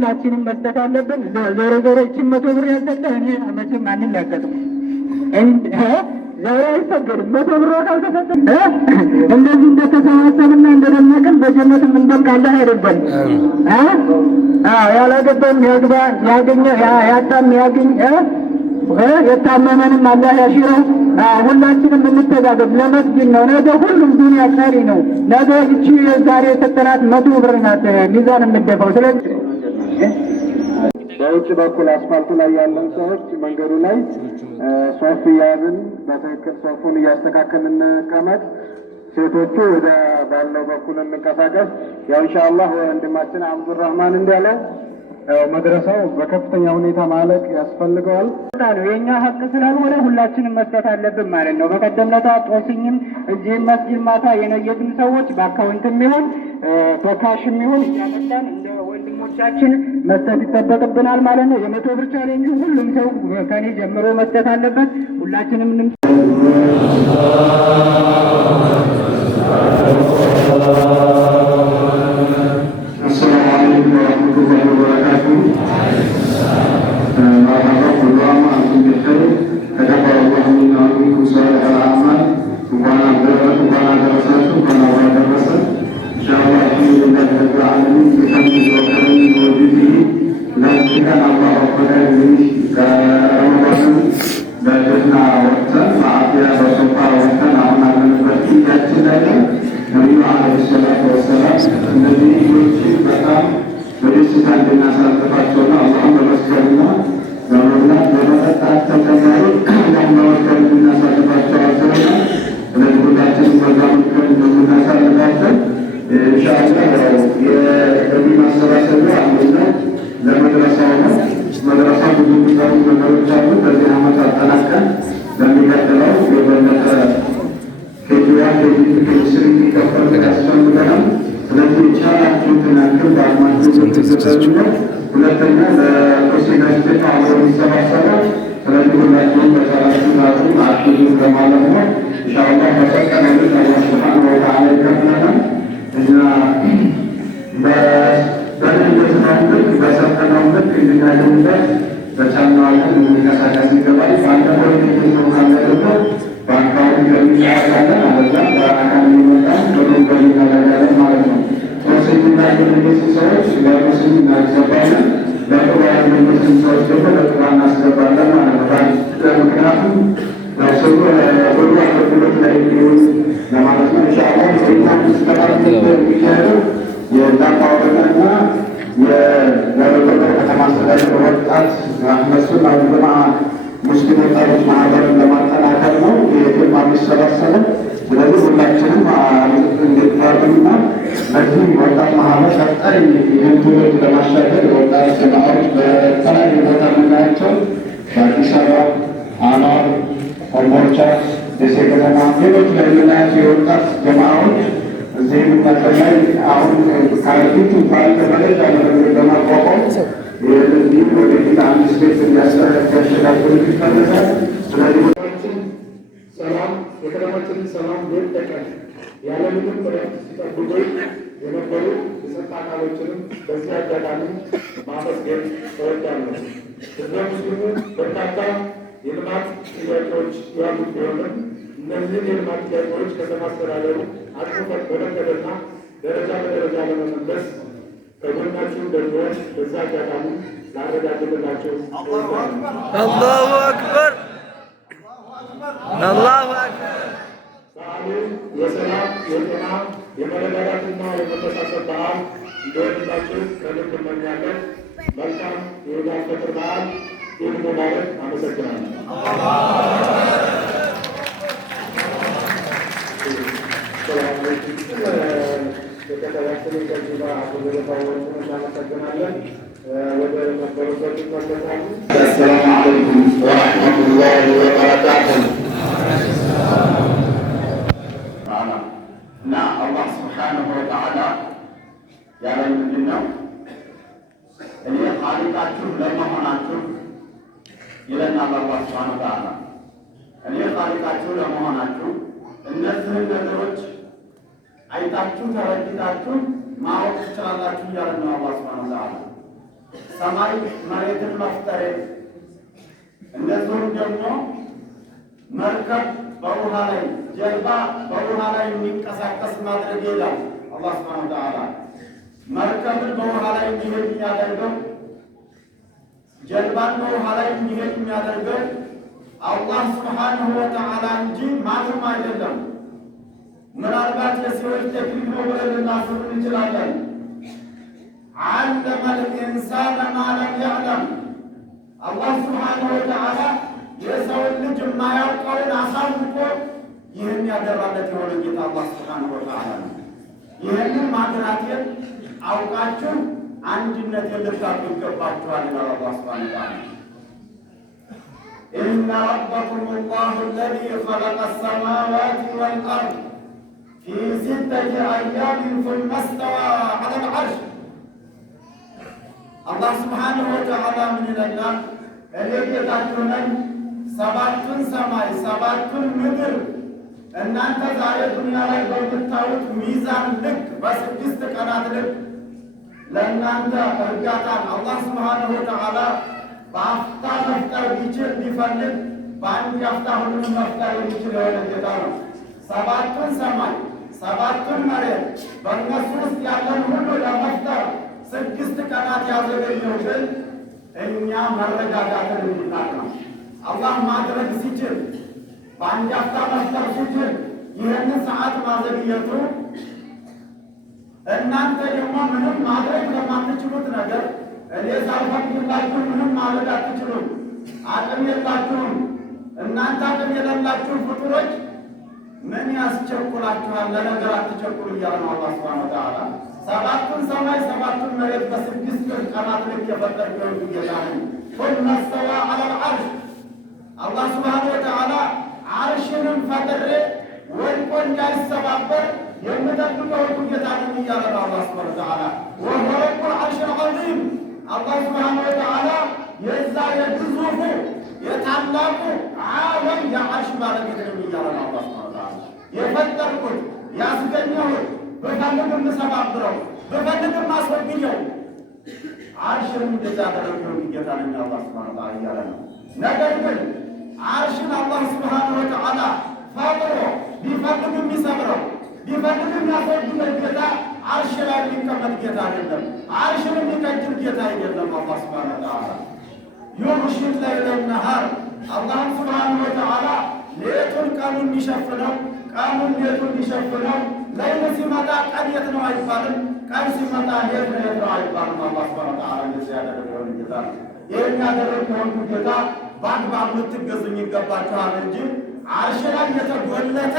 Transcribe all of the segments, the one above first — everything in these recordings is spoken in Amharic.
ሁላችንም መስጠት አለብን። ዞሮ ዞሮ ይህችን 100 ብር ያልሰጠ እኔ መቼም ማንም ያጋጥም ዛሬ አይፈገድም። 100 ብር ካልተሰጠ እንደዚህ እንደተሰባሰብና እንደደመቅን በጀነትም እንደምቃለን አይደለም። ያላገባም ያግባ፣ ያገኘ ያጣም ያገኝ፣ የታመመንም አላህ ያሽረው። ሁላችንም እንተጋገዝ። ለመስጊድ ነው። ነገ ሁሉም ዱንያ ቀሪ ነው። ነገ እቺ ዛሬ የሰጠናት 100 ብር ናት ሚዛን የምትደፋው። ስለዚህ በውጭ በኩል አስፋልቱ ላይ ያለን ሰዎች መንገዱ ላይ ሶፍ እያዝን በትክክል ሶፉን እያስተካከልን እንቀመጥ። ሴቶቹ ወደ ባለው በኩል እንንቀሳቀስ። ያው ኢንሻአላህ ወንድማችን አብዱራህማን እንዳለው መድረሳው በከፍተኛ ሁኔታ ማለቅ ያስፈልገዋል። የኛ ሀቅ ስላልሆነ ሁላችንም መስጠት አለብን ማለት ነው። በቀደም ለታ ጦስኝም እዚህም መስጊድ ማታ የነየትን ሰዎች በአካውንትም ይሁን በካሽም ይሁን እያመጣን እንደ ወንድሞቻችን መስጠት ይጠበቅብናል ማለት ነው። የ100 ብር ቻሌንጅ ሁሉም ሰው ከኔ ጀምሮ መስጠት አለበት። ሁላችንም Allahu Akbar. Allahu Akbar. የሰላም የጤና የመረጋጋትና የመተሳሰብ በዓል እንዲሆንላችሁ ከልብ እመኛለሁ። መልካም የኢድ አል-ፈጥር በዓል ኢድ ሙባረክ። አመሰግናለሁ። የተከታተሉ ከዚህ ጋር አቶገለታዎች እናመሰግናለን። ወደ ነበሩበት ይመለሳሉ። አሰላሙ አለይኩም ወረሕመቱላሂ ወበረካቱህ። እና አላህ ስብሓነሁ ወተዓላ ያለን ምንድን ነው? እኔ ኻሊቃችሁ ለመሆናችሁ ይለናል አላህ ስብሓነሁ ወተዓላ። እኔ ኻሊቃችሁ ለመሆናችሁ እነዚህን ነገሮች አይታችሁ ተረድታችሁ ማወቅ ትችላላችሁ እያለን ነው አላህ ስብሓነሁ ወተዓላ። ሰማይ መሬትን መፍጠር እንደዚሁም ደግሞ መርከብ በውሃ ላይ ጀልባ በውሃ ላይ የሚንቀሳቀስ ማድረግ ይላል አላህ ሱብሓነሁ ወተዓላ። መርከብን በውሃ ላይ እንዲሄድ የሚያደርገው ጀልባን በውሃ ላይ እንዲሄድ የሚያደርገው አላህ ሱብሓነሁ ወተዓላ እንጂ ማንም አይደለም። ምናልባት የሰዎች ቴክኒክ ነው ብለን ልናስብ እንችላለን። ዓለመ ልኢንሳነ ማ ለም ያዕለም አላህ ሱብሓነሁ ወተዓላ የሰውን ልጅ የማያውቀውን አሳውቆ ይህን ያደራለት የሆነ ጌታ አላህ ሱብሓነሁ ወተዓላ ነው። ይህንን ማግራቴን አውቃችሁ አንድነቴን ልታውቁ ይገባችኋል ይላል አላህ ሱብሓነሁ ወተዓላ። ኢነ ረበኩም አላሁ አለዚ ኸለቀ አሰማዋት ወልአርድ ፊ ሲተቲ አያሚን ሱመ እስተዋ ዐለል ዐርሽ። አላህ ሱብሓነሁ ወተዓላ ምን ይለናል? እኔ ጌታችሁ ነኝ፣ ሰባቱን ሰማይ ሰባቱን ምድር እናንተ ዛሬ ዱንያ ላይ በምታዩት ሚዛን ልክ በ6 ቀናት ልክ ለእናንተ እርጋታን አላህ ሱብሓነሁ ወተዓላ በአፍታ መፍጠር ቢችል ቢፈልግ በአንድ አፍታ ሁሉንም መፍጠር የሚችል የሆነ ጌታ ነው። ሰባቱን ሰማይ ሰባቱን መሬት በእነሱ ውስጥ ያለን ሁሉ ለመፍጠር 6 ቀናት ያዘገኘው ግን እኛ መረጋጋትን እንድናቅ ነው። አላህ ማድረግ ሲችል በአንድ አፍታ መፍጠር ሲችል ይህንን ሰዓት ማዘግየቱ እናንተ ደግሞ ምንም ማድረግ ለማትችሉት ነገር እኔ ሳልፈቅድላችሁ ምንም ማድረግ አትችሉም፣ አቅም የላችሁም። እናንተ አቅም የሌላችሁ ፍጡሮች ምን ያስቸኩላችኋል? ለነገር አትቸኩሉ እያለ ነው አላህ ሱብሓነሁ ወተዓላ። ሰባቱን ሰማይ ሰባቱን መሬት በ6 ቀናት ልክ የፈጠርከው ጌታ ነኝ። ሱመ እስተዋ ዐለል ዐርሽ አላህ ሱብሓነሁ ወተዓላ ዓርሽንም ፈጥሬ ወድቆ እንዳይሰባበር የምጠብቀው ጌታ ነኝ እያለ ነው አላህ ሱብሓነሁ ወተዓላ። ወሁወ ረቡል ዐርሺል ዐዚም አላህ ሱብሓነሁ ወተዓላ የዛ የግዙፉ የታላቁ ዓለም የዓርሽ ባለቤት ነኝ እያለ ነው አላህ ሱብሓነሁ ወተዓላ። የፈጠርኩት ያስገኘሁት በፈልግ የምሰባብረው በፈልግ የማስወግኘው ዓርሽን እንደዛ ያደረግነው ጌታ ነኝ አላህ ሱብሓነሁ ወተዓላ እያለ ነው። ነገር ግን ዓርሽን አላህ ሱብሓነሁ ወተዓላ ፈጥሮ ቢፈልግ የሚሰብረው ቢፈልግ የሚያስወግደው ጌታ ዓርሽ ላይ የሚቀመጥ ጌታ አይደለም። ዓርሽን የሚቀጅል ጌታ አይደለም አላህ ሱብሓነሁ ወተዓላ። ዩግሺል ለይለ ነሃር አላህ ሱብሓነሁ ወተዓላ ሌቱን ቀኑን የሚሸፍነው ቀኑን ሌቱን የሚሸፍነው ለይል ሲመጣ ቀን የት ነው አይባልም፣ ቀን ሲመጣ ሌት ነው የት ነው አይባልም። አላህ ሱብሓነሁ ወተዓላ እንደዚህ ያደረገው ጌታ ነው። ይህን ያደረገውን ጌታ በአግባብ ልትገዙኝ ይገባችኋል እንጂ ዓርሽ ላይ የተጎለተ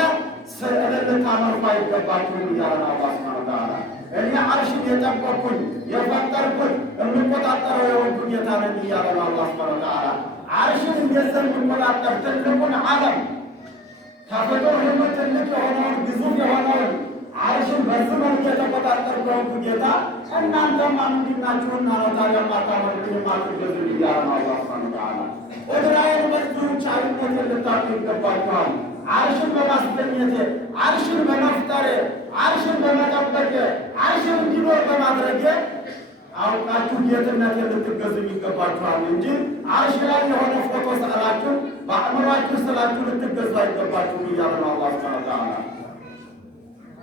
ስዕል ልታመልኩ አይገባችሁም እያለ ነው አላህ ሱብሓነሁ ወተዓላ። እኔ ዓርሽን የጠበቅኩኝ የፈጠርኩት የምቆጣጠረው የሆንኩ ጌታ ነኝ እያለ ነው አላህ ሱብሓነሁ ወተዓላ። ዓርሽን እንደዚህ የሚቆጣጠር ትልቁን ዓለም ከፍጡር ሁሉ ትልቅ የሆነውን ግዙፍ የሆነውን ዓርሽን በዚህ መልክ የተቆጣጠርኩ የሆንኩ ጌታ እናንተማ ምንድን ናችሁና ነው ታዲያ ማታመልኩኝ የማትገዙኝ እያለ ነው አላህ ሱብሓነሁ ወተዓላ። ቁድራዬን በዚሁ ቻይነትን ልታውቁ ይገባችኋል። ዓርሽን በማስገኘቴ ዓርሽን በመፍጠሬ ዓርሽን በመጠበቄ ዓርሽን እንዲኖር በማድረጌ አውቃችሁ ጌትነቴን ልትገዙኝ ይገባችኋል እንጂ ዓርሽ ላይ የሆነ ፎቶ ስዕላችሁ በአእምሯችሁ ስላችሁ ልትገዙ አይገባችሁም እያለ ነው አላህ ሱብሓነሁ ወተዓላ።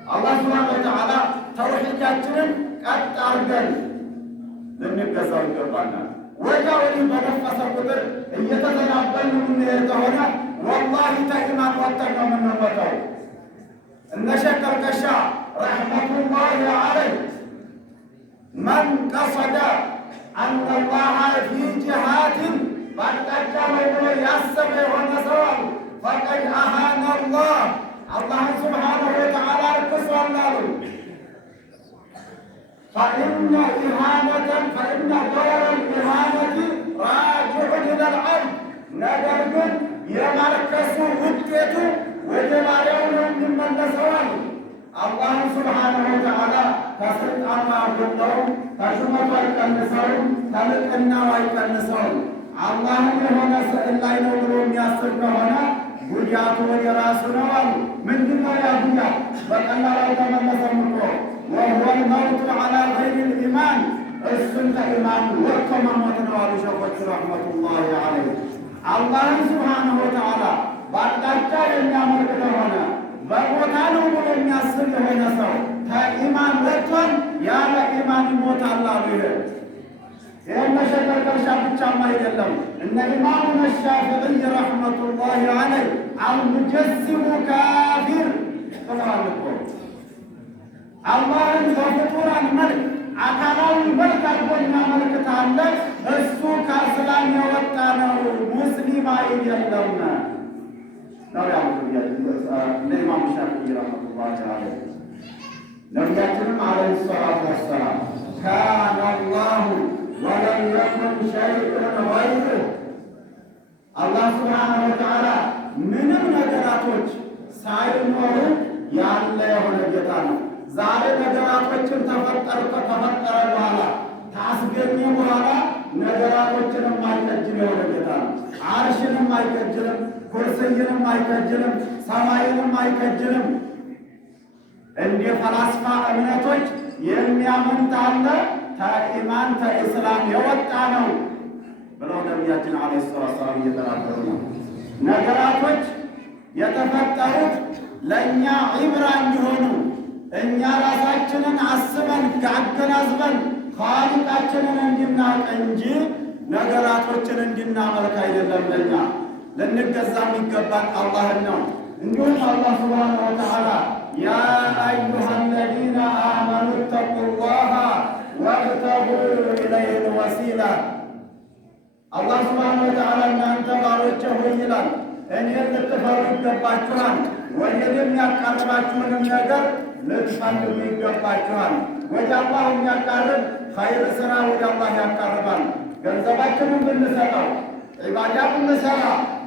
አላህ ሱብሓነሁ ወተዓላ ተውሒዳችንን ቀጥ አድርገን ልንገዛው ይገባናል። ወዲያ ወዲህ በነፈሰ ቁጥር እየተዘናበልን የምንሄድ ከሆነ ወላሂ ተኢማን ወጥተን ነው የምንሞተው። እነ ሼህ ከልከሻ ረሕመቱላሂ ዐለይህ መን ቀሰደ አነላህ ፊ ጅሃትን በአቅጣጫ ላይ ብሎ ያሰበ የሆነ ሰው አሉ ፈቀድ አሃነ አላህ አላህን ሱብሓነሁ ወተዓላ አርክሷል አሉ። ፈኢነ ደወረ ልኢሃነቲ ራጅዑን ኢለል ዐብድ ነገር ግን የማርከሱ ውጤቱ ወደ ባሪያው ነው የሚመለሰው አሉ። አላህን ሱብሓነሁ ወተዓላ ከስልጣኑ አልጎዳውም፣ ከሹመቱ አይቀንሰውም፣ ከልቅናው አይቀንሰውም። አላህን የሆነ ስዕል ላይ ነው ብሎ የሚያስብ ከሆነ ጉዳቱ ወደ ራሱ ነው አሉ። ምንድን ነው ያ ጉዳት? በቀላሉ አልተመለሰም እኮ ወሁወ ልመውቱ ዐላ ገይሪ ልኢማን እሱን ከኢማን ወጥቶ መሞት ነው አሉ ሸኾች ረሕመቱላሂ ዐለይህ። አላህን ሱብሓነሁ ወተዓላ በአቅጣጫ የሚያመልክ ከሆነ በቦታ ነው ብሎ የሚያስብ የሆነ ሰው ከኢማን ወጥቷል፣ ያለ ኢማን ይሞታል አሉ። ይህም መሸቀርቀርሻ ብቻም አይደለም። እነ ኢማሙና ሻፊዒይ ረሕመቱላሂ ዐለይህ አልሙጀሲሙ ካፊር ብለዋል እኮ። አላህን በፍጡራን መልክ አካላዊ መልክ አድርጎ የሚያመልክ ካለ እሱ ከእስላም የወጣ ነው፣ ሙስሊም አይደለም ነው ያሉት ኢማሙ ሻፊዒይ ረሕመቱላሂ ዐለይህ። ነቢያችንም ዐለይሂ ሰላቱ ወሰላም ካነ አላሁ ወለም የኩን ሸይኡን ገይሩሁ፣ አላህ ሱብሓነሁ ወተዓላ ምንም ነገራቶች ሳይኖሩ ያለ የሆነ ጌታ ነው። ዛሬ ነገራቶችን ከፈጠረ በኋላ ታስገኘ በኋላ ነገራቶችንም አይከጅል የሆነ ጌታ ነው። አርሽንም አይከጅልም፣ ኩርስይንም አይከጅልም፣ ሰማይንም አይከጅልም። እንደ ፈላስፋ እምነቶች የሚያምን ካለ ከኢማን ከእስላም የወጣ ነው ብለው ነቢያችን ዐለይሂ ሰላቱ ወሰላም እየተናገሩ ነው። ነገራቶች የተፈጠሩት ለእኛ ዒብራ እንዲሆኑ እኛ ራሳችንን አስበን አገናዝበን ኻሊቃችንን እንድናውቅ እንጂ ነገራቶችን እንድናመልክ አይደለም። ለእኛ ልንገዛ የሚገባን አላህን ነው። እንዲሁም አላህ ሱብሓነሁ ወተዓላ ያ አዩሃ አለዚነ አመኑ ተቁላሃ ወብተጉ ኢለይሂል ወሲላ፣ አላህ ሱብሓነሁ ወተዓላ እናንተ ባሮቼ ሆይ ይላል፣ እኔን ልትፈሩ ይገባችኋል፣ ወደ የሚያቃርባችሁንም ነገር ልትፈልጉ ይገባችኋል። ወደ አላህ የሚያቃርብ ኸይር ሥራ ወደ አላህ ያቃርባል። ገንዘባችንን ብንሰጠው፣ ዒባዳ ብንሰራ፣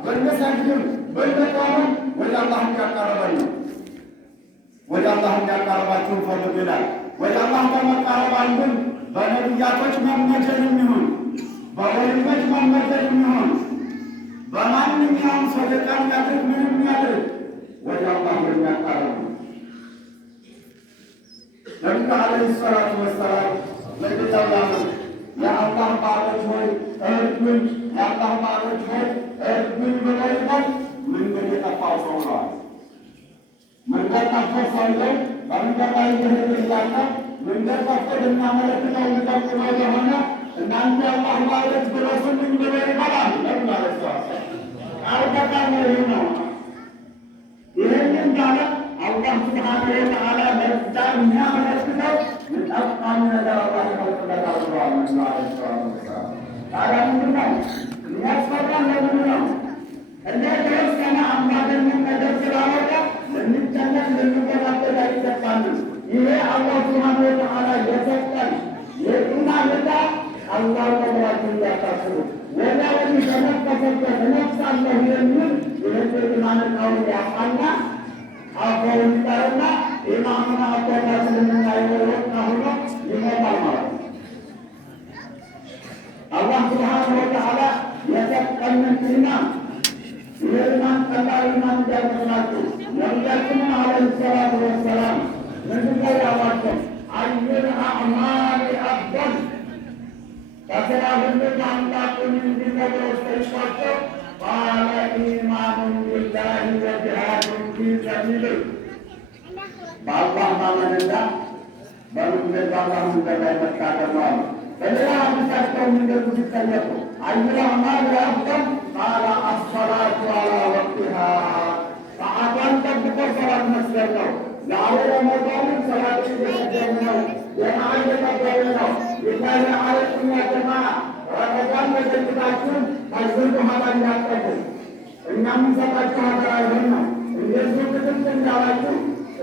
ብንሰግድም፣ ብንጾምም ወደ አላህ የሚያቃርበን ነው። ወደ አላህ የሚያቃርባችሁን ፈልጉ ይላል። ወደ አላህ በመቃረብ አንዱን በነቢያቶች መመጀንም ይሁን በወሊሞች መመጀንም ይሁን በማንኛውም ሰደቃ የሚያድርግ ምንም የሚያድርግ ወደ አላህ የሚያቃርብ ነው። ነቢዩ ዐለይሂ ሰላቱ ወሰላም ምንድነው ያሉት? የአላህ ባሮች ሆይ እርዱኝ፣ የአላህ ባሮች ሆይ እርዱኝ ብሎ ይበል መንገድ የጠፋው ሰው ነዋል። መንገድ ጠፍቶ ሰውየው በመንገድ ላይ እየሄደ እያለ መንገድ ጠፍቶ ልናመለክተው የሚጠቅመው የሆነ እናንተ የአላህ ባሮች ድረሱልኝ ብሎ ይበላል። ነቢዩ ዐለይሂ ሰላቱ ወሰላም ቃል በቃል ይህ ነው። ይህን እንዳለ አላህ ሱብሓነሁ ወተዓላ ለዛ የሚያመለክተው ጠቃሚ ነገር አላህ ይፈጥርለታል ብለዋል ነቢዩ ዐለይሂ ሰላቱ ወሰላም። ታዲያ ምንድን ነው የሚያስፈራን? ለምንድን ነው እንደ ተወሰነ አምባገነን ነገር ስላወቀ ልንጨነቅ ልንገባበት አይገባንም። ይሄ አላህ ሱብሓነሁ ወተዓላ የሰጠን የጤና ልዳ አላህ ነገራችን እንዲያሳስቡ ወዳ ወዲህ ተነፈሰበት እነፍሳለሁ የሚል ይህን የጤናንቃውን ያውቃና አፈውን ይጠርና ኢማሙን አባታ እስልምና የወጣ ሆኖ ይሞታል ማለት ነው። አላህ ሱብሓነሁ ወተዓላ የሰጠንን ኢማን የኢማን ቀላል ኢማን እንዳይመስላችሁ ነቢያችንን ዐለይሂ ሰላቱ ወሰላም ምንድነው ያሏቸው? አዩል አዕማሊ አፍደል ከሥራ ሁሉ ታላቁን እንዲነግረው ጠይቋቸው ቃለ ኢማኑን ቢላሂ ወጂሃዱን ፊ ሰቢሊህ፣ በአላህ ማመንና በመንገድ በአላህ መንገድ ላይ መታገል ነው አሉ። በሌላ ሐዲሳቸው መንገዱ ሲጠየቁ አዩል አዕማሊ አፍደል ቃለ አሰላቱ ዐላ ወቅቲሃ፣ ሰዓቷን ጠብቆ ሰላት መስገድ ነው። ዛሬ ረመዳንን ሰላት እየሰገድን ነው፣ ጀማዓ እየጠበቅን ነው። ይታየ አለይኩም ያ ጀማዓ ረመዳን መዘግታችሁን ከዚህ በኋላ እንዳጠፉ እኛ የምንሰጣችሁ ሀገር አይሆን ነው። እንደዚሁ ክትምት እንዳላችሁ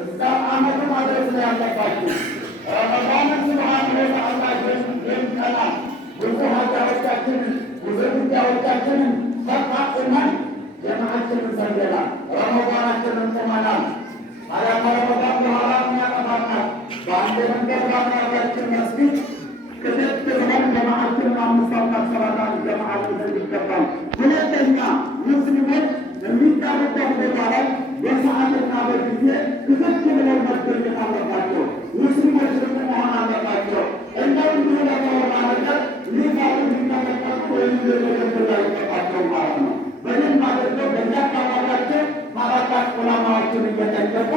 እስከ ዓመቱ ማድረስ ነው ያለባችሁ። ረመዳንን ሱብሓነሁ ወተዓላ ይምጠናል። ብዙ ሀገሮቻችንን ብዙ ጉዳዮቻችንን ተቋቁመን ጀማዓችንን ሰግደናል፣ ረመዳናችንን ጾመናል። ታዲያ ከረመዳን በኋላ የሚያጠፋናል በአንድ መንገድ በአቅራቢያችን መስጊድ ክትትል ሆን ጀማዓችንን አምስት ወቅት ሰላታን ጀማዓ ልንሰግድ ይገባል። ሁለተኛ ሙስሊሞች የሚጠሩበት ቦታ ላይ በሰዓትና በጊዜ ትክክል ብለው መገኘት አለባቸው። ሙስሊሞች ደግሞ መሆን አለባቸው። እንደው እንዲሁ ለተወራ ነገር ሊፋሉ ሊናመጣጡ ወይም ሊገለገሉ አይገባቸው ማለት ነው። በይህም አድርገው በየአካባቢያቸው ታላላቅ ዑለማዎችን እየጠየቁ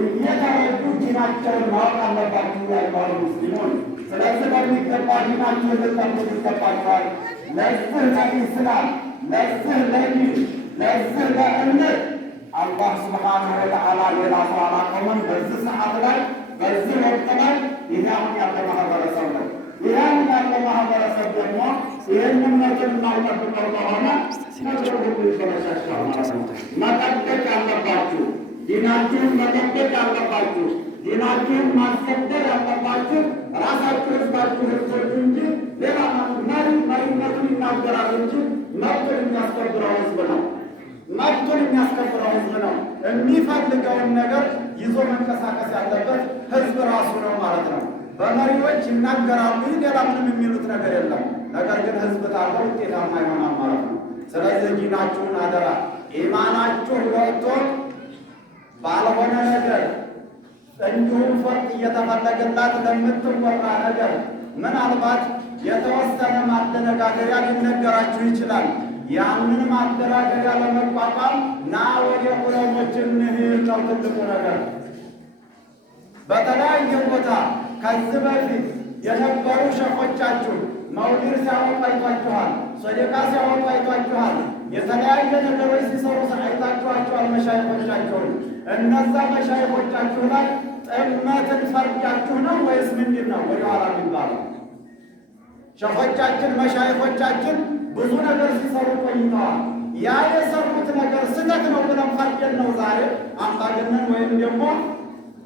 እየተረዱ ዲናቸውን ማወቅ አለባችሁ ያይባሉ ሙስሊሙን። ስለዚህ በሚገባ ዲናቸውን ልጠብቁ ይገባቸዋል። ለዚህ ለኢስላም፣ ለዚህ ለዲን፣ ለዚህ ለእምነት አላህ ስብሓነሁ ወተዓላ ሌላ ሰው አላቆመም። በዚህ ሰዓት ላይ በዚህ ወቅት ላይ ይህን ያለ ማህበረሰብ ነው። ይህን ያለ ማህበረሰብ ደግሞ ይህን እምነትን የማይጠብቀው ከሆነ ነገር ሁሉ ይበለሻሻል ማለት ነው። መጠበቅ ያለባችሁ ዲናችሁን መጠበቅ ያለባችሁ ዲናችሁን ማስከበር ያለባችሁ ራሳችሁ ህዝባችሁ ህዝቦች እንጂ ሌላ መሪነቱን ይናገራል እንጂ መብቱን የሚያስከብረው ህዝብ ነው። መብቱን የሚያስከብረው ህዝብ ነው። የሚፈልገውን ነገር ይዞ መንቀሳቀስ ያለበት ህዝብ ራሱ ነው ማለት ነው። በመሪዎች ይናገራሉ፣ ሌላ ምንም የሚሉት ነገር የለም። ነገር ግን ህዝብ ታለ ውጤታማ ይሆናል ማለት ነው። ስለዚህ ዲናችሁን አደራ፣ ኢማናችሁ ወጥቶ ባልሆነ ነገር እንዲሁም ፈርጥ እየተፈለገላት ለምትወራ ነገር ምናልባት የተወሰነ ማደነጋገሪያ ሊነገራችሁ ይችላል። ያንን ማደራገሪያ ለመቋቋም ና ወደ ዑለሞች እንሂድ ነው ትልቁ ነገር። በተለያየ ቦታ ከዚህ በፊት የነበሩ ሸኾቻችሁ መውሊድ ሲያወጡ አይቷችኋል። ሶደቃ ሲያወጡ አይቷችኋል። የተለያየ ነገሮች ሲሰሩ አይታችኋቸዋል መሻይኾቻቸውን። እነዛ መሻይኾቻችሁ ላይ ጥመትን ፈርጃችሁ ነው ወይስ ምንድን ነው ወደ ኋላ የሚባለው? ሸኾቻችን መሻይኾቻችን ብዙ ነገር ሲሰሩ ቆይተዋል። ያ የሰሩት ነገር ስህተት ነው ብለን ፈርደን ነው ዛሬ አምባገነን ወይም ደግሞ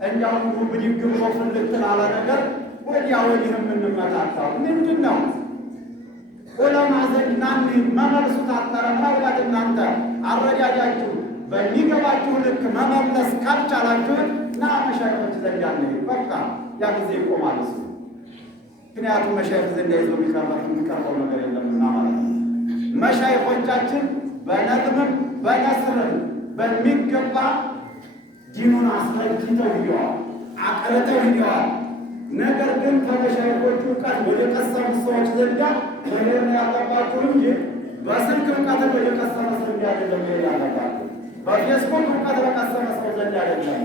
እንዲያው ብድግ ብሎ ፍልቅ ላለ ነገር ወዲያ ወዲህ የምንመታታው ምንድን ነው? ዑለማ ዘንድ ናን መመልሱ ታጠረ ምናልባት እናንተ አረዳዳችሁ በሚገባችሁ ልክ መመለስ ካልቻላችሁ ና መሻይኾች ዘንድ አንሄድ፣ በቃ ያ ጊዜ ይቆማል እሱ። ምክንያቱም መሻይኽ ዘንድ ይዞ የሚቀርበው ነገር የለምና ማለት ነው። መሻይኾቻችን በነጥብም በነስርም በሚገባ ዲኑን አስረጅተው ሂደዋል፣ አቅርተው ሂደዋል። ነገር ግን ከመሻይኾቹ እውቀት ወደ ቀሰሙ ሰዎች ዘንዳ መሄድ ያለባችሁ እንጂ በስልክ እውቀትን ወደ ቀሰመ ሰው ዘንድ አይደለም መሄድ ያለባችሁ። በፌስቡክ እውቀት በቀሰመ ሰው ዘንድ አይደለም።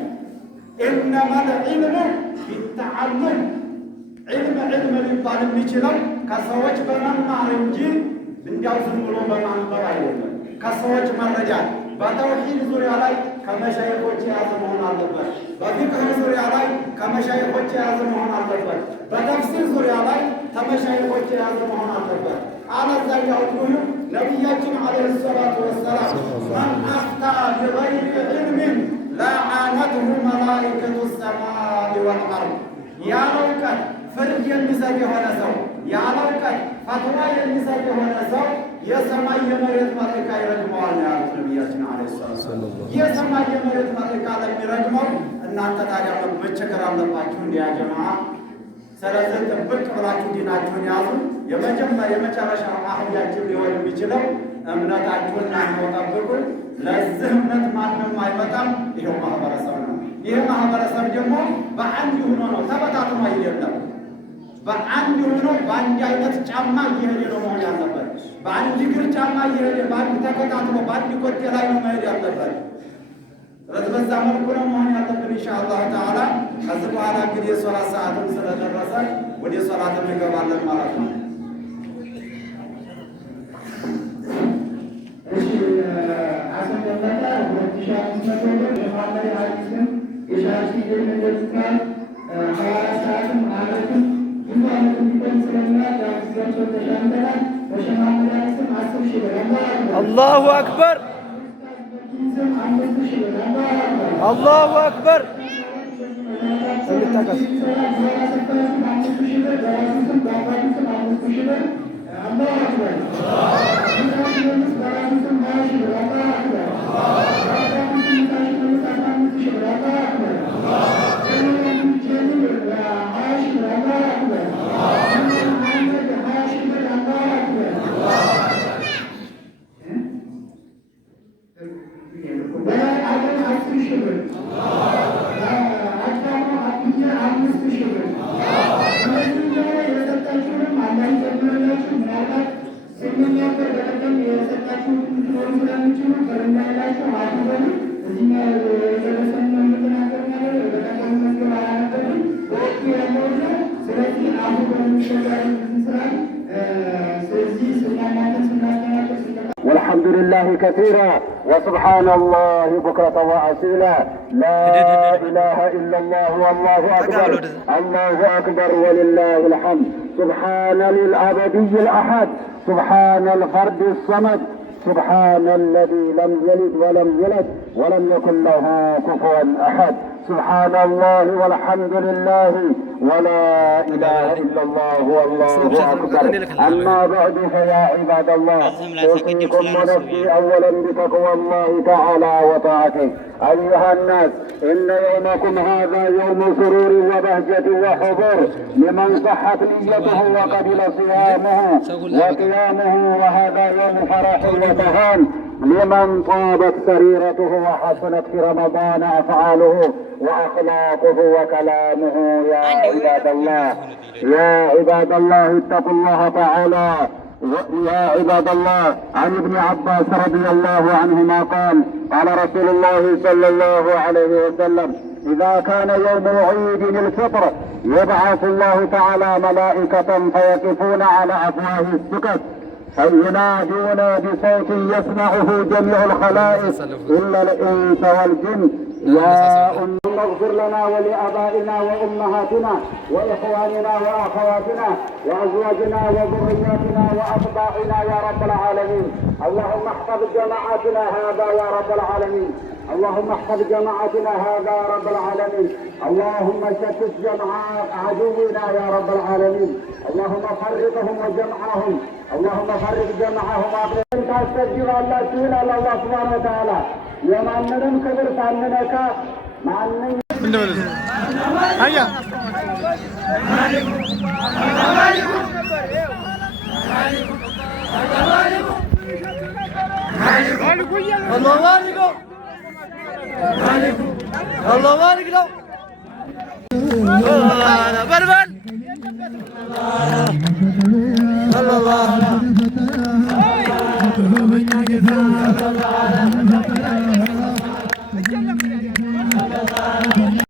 ኢነመል ዒልሙ ቢተዓሉም ዕልም ሊባል የሚችለው ከሰዎች በመማር እንጂ እንዲያው ዝም ብሎ በማንበብ አይደለም። ከሰዎች መረዳት በተውሂድ ዙሪያ ላይ ከመሻይኾች የያዘ መሆን አለበት። በፊቅህ ዙሪያ ላይ ከመሻይኾች የያዘ መሆን አለበት። በተፍሲር ዙሪያ ላይ ከመሻይኾች የያዘ መሆን አለበት። አለዛኛው ሁሉ ነቢያችን ዓለይሂ ሰላቱ ወሰላም መን አፍታ ቢገይሪ ዒልሚን ለዓነትሁ መላኢከቱ ሰማኢ ወልአርድ ያለ እውቀት ፍርድ የሚሰጥ የሆነ ሰው ያለ እውቀት ፈትዋ የሚሰጥ የሆነ ሰው የሰማይ የመሬት መላኢካ ይረግመዋል ነው ያሉት ነቢያችን ዓለይሂ ሰላም። የሰማይ የመሬት መላኢካ ለሚረግመው እናንተ ታዲያ መቸገር አለባችሁ እንዲያ ጀማዓ። ስለዚህ ጥብቅ ብላችሁ ዲናችሁን ያዙ። የመጨረሻ አህያችን ሊሆን የሚችለው እምነታችሁን እናንተው ጠብቁ። ለዚህ እምነት ማንም አይመጣም። ይኸው ማህበረሰብ ነው። ይህ ማህበረሰብ ደግሞ በአንድ ሆኖ ነው፣ ተበታትኖ አይደለም። በአንድ ሆኖ በአንድ አይነት ጫማ እየሄደ ነው መሆን ያለበት። በአንድ እግር ጫማ እየሄደ በአንድ ተከታትሎ በአንድ ኮቴ ላይ ነው መሄድ ያለበት። ስለዚህ በዛ መልኩ ነው መሆን ያለብን ኢንሻአላህ ተዓላ። ከዚህ በኋላ እንግዲህ የሶላት ሰዓትም ስለደረሰ ወደ ሶላት እንገባለን ማለት ነው። እሺ አሰንደመጣ 2500 ብር የማላይ ሐዲስን የሻሽ እንደዚህ 24 ሰዓትም አለትም ብዙ ዓመት እንዲቆይ ስለሚያል ያስገርሶ ተሻምተናል። በሸማመዳስም 10,000 ብር አላሁ አክበር አላሁ አክበር። እንጠቀስ Thank you. ወር በቀደም የሰጣችሁ ትኖሩ ስለምችሉ በረንዳላችሁ አትበሉ። እዚህኛ የደረሰን ነው የምትናገር ነገር በቀደም መዝገብ አላነበብም በወቅቱ ያለው ነው። ስለዚህ አሁን በሚሸጋሪ ስራ ስለዚህ ስናናገር ስናገናገር والحمد لله كثيرا وسبحان الله بكرة وأصيلا لا إله إلا الله والله أكبر الله أكبر ولله الحمد سبحان للأبدي الأحد سبحان الفرد الصمد سبحان الذي لم يلد ولم يولد ولم يكن له كفوا أحد سبحان الله والحمد لله ولا إله إلا الله والله أكبر أما بعد فيا عباد الله أوصيكم ونفسي أولا بتقوى الله تعالى وطاعته أيها الناس إن يومكم هذا يوم سرور وبهجة وحضور لمن صحت نيته وقبل صيامه وقيامه وهذا يوم فرح وتهان لمن طابت سريرته وحسنت في رمضان أفعاله وأخلاقه وكلامه يا عباد الله يا عباد الله اتقوا الله تعالى يا عباد الله عن ابن عباس رضي الله عنهما قال قال رسول الله صلى الله عليه وسلم إذا كان يوم عيد الفطر يبعث الله تعالى ملائكة فيقفون على أفواه السكك فينادون بصوت يسمعه جميع الخلائق إلا الإنس والجن يا اغفر لنا ولآبائنا وأمهاتنا وإخواننا وأخواتنا وأزواجنا وذرياتنا وأتباعنا يا رب العالمين اللهم احفظ جماعتنا هذا يا رب العالمين اللهم احفظ جماعتنا هذا يا رب العالمين اللهم شتت جمع عدونا يا رب العالمين اللهم فرقهم وجمعهم اللهم فرق جمعهم انت استجيب الله سينا الله سبحانه وتعالى የማንንም ክብር ሳንነካ ማንንም አያ الله بارك له الله بارك له بربر الله